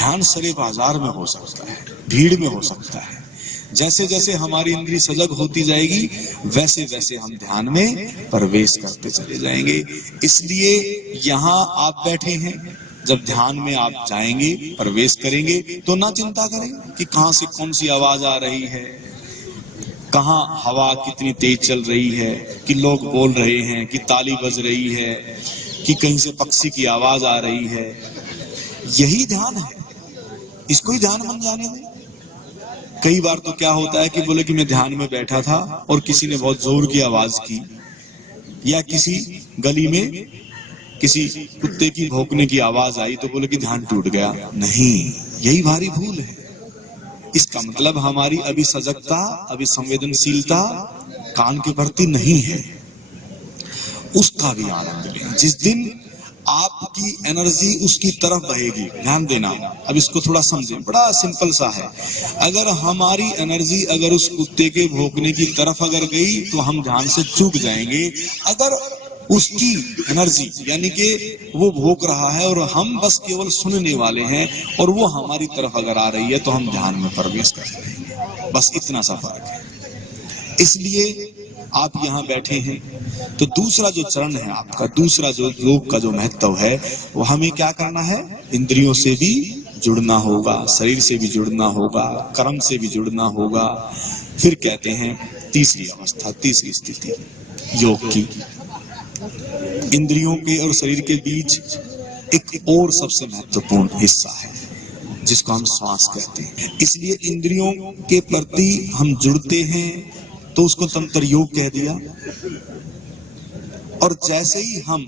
ध्यान सरे बाजार में हो सकता है, भीड़ में हो सकता है। जैसे जैसे हमारी इंद्री सजग होती जाएगी वैसे वैसे हम ध्यान में प्रवेश करते चले जाएंगे। इसलिए यहाँ आप बैठे हैं, जब ध्यान में आप जाएंगे, प्रवेश करेंगे, तो ना चिंता करें कि कहां से कौन सी आवाज आ रही है, कहाँ हवा कितनी तेज चल रही है, कि लोग बोल रहे हैं, कि ताली बज रही है, कि कहीं से पक्षी की आवाज आ रही है। यही ध्यान है, इसको ही ध्यान बन जाने दें। कई बार तो क्या होता है कि बोले कि मैं ध्यान में बैठा था और किसी ने बहुत जोर की आवाज की, या किसी गली में किसी कुत्ते की भौंकने की आवाज आई तो बोले कि ध्यान टूट गया। नहीं, यही भारी भूल है। इसका मतलब हमारी अभी सजगता, अभी संवेदनशीलता कान के प्रति नहीं है। उसका भी आनंद लें। जिस दिन आपकी एनर्जी उसकी तरफ बहेगी, ध्यान देना, अब इसको थोड़ा समझें, बड़ा सिंपल सा है। अगर हमारी एनर्जी अगर उस कुत्ते के भौंकने की तरफ अगर गई तो हम ध्यान से चूक जाएंगे। अगर उसकी एनर्जी यानी कि वो भौंक रहा है और हम बस केवल सुनने वाले हैं और वो हमारी तरफ अगर आ रही है तो हम ध्यान में प्रवेश कर जाएंगे। बस इतना सा फर्क है। इसलिए आप यहाँ बैठे हैं तो दूसरा जो चरण है आपका, दूसरा जो योग का जो महत्व है, वो हमें क्या करना है, इंद्रियों से भी जुड़ना होगा, शरीर से भी जुड़ना होगा, कर्म से भी जुड़ना होगा। फिर कहते हैं तीसरी अवस्था, तीसरी स्थिति योग की, इंद्रियों के और शरीर के बीच एक और सबसे महत्वपूर्ण हिस्सा है जिसको हम श्वास कहते हैं। इसलिए इंद्रियों के प्रति हम जुड़ते हैं तो उसको तंत्र योग कह दिया, और जैसे ही हम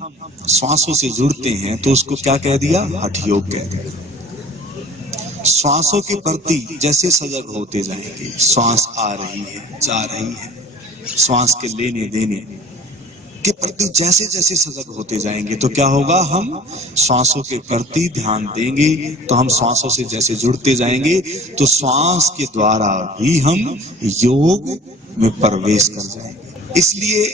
श्वासों से जुड़ते हैं तो उसको क्या कह दिया, हठ योग कह दिया। श्वासों के प्रति जैसे सजग होते जाएंगे, श्वास आ रही है, जा रही है, श्वास के लेने देने के प्रति जैसे जैसे सजग होते जाएंगे तो क्या होगा, हम श्वासों के प्रति ध्यान देंगे तो हम श्वासों से जैसे जुड़ते जाएंगे तो श्वास के द्वारा भी हम योग में प्रवेश कर जाएंगे। इसलिए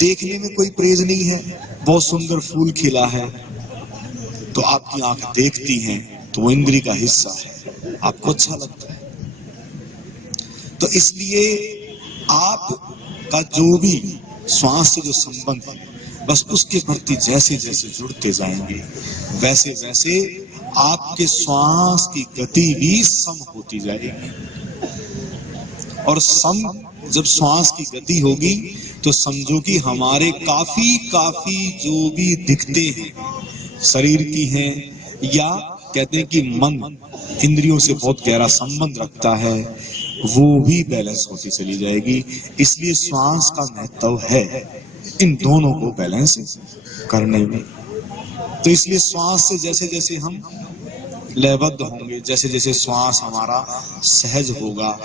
देखने में कोई प्रेज नहीं है, बहुत सुंदर फूल खिला है तो आपकी आंख देखती है तो वो इंद्री का हिस्सा है, आपको अच्छा लगता है। तो इसलिए आपका जो भी श्वास से जो संबंध है, बस उसके प्रति जैसे जैसे जुड़ते जाएंगे वैसे वैसे आपके श्वास की गति भी सम होती जाएगी। और सम जब श्वास की गति होगी तो समझो कि हमारे काफी जो भी दिखते हैं शरीर की हैं, या कहते हैं कि मन इंद्रियों से बहुत गहरा संबंध रखता है, वो भी बैलेंस होती चली जाएगी। इसलिए श्वास का महत्व है इन दोनों को बैलेंस करने में। तो इसलिए श्वास से जैसे जैसे हम लयबद्ध होंगे, जैसे जैसे श्वास हमारा सहज होगा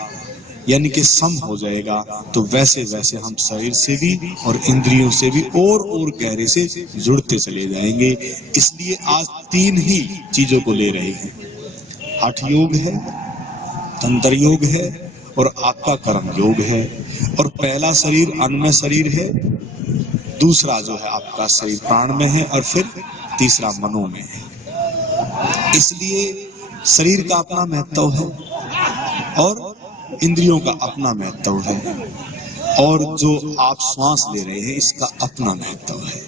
यानी कि सम हो जाएगा, तो वैसे वैसे हम शरीर से भी और इंद्रियों से भी और गहरे से जुड़ते चले जाएंगे। इसलिए आज तीन ही चीजों को ले रहे हैं, हठ योग है, तंत्र योग है और आपका कर्म योग है। और पहला शरीर अन्नमय शरीर है, दूसरा जो है आपका शरीर प्राण में है, और फिर तीसरा मनो में है। इसलिए शरीर का अपना महत्व है और इंद्रियों का अपना महत्व है, और जो आप श्वास ले रहे हैं इसका अपना महत्व है।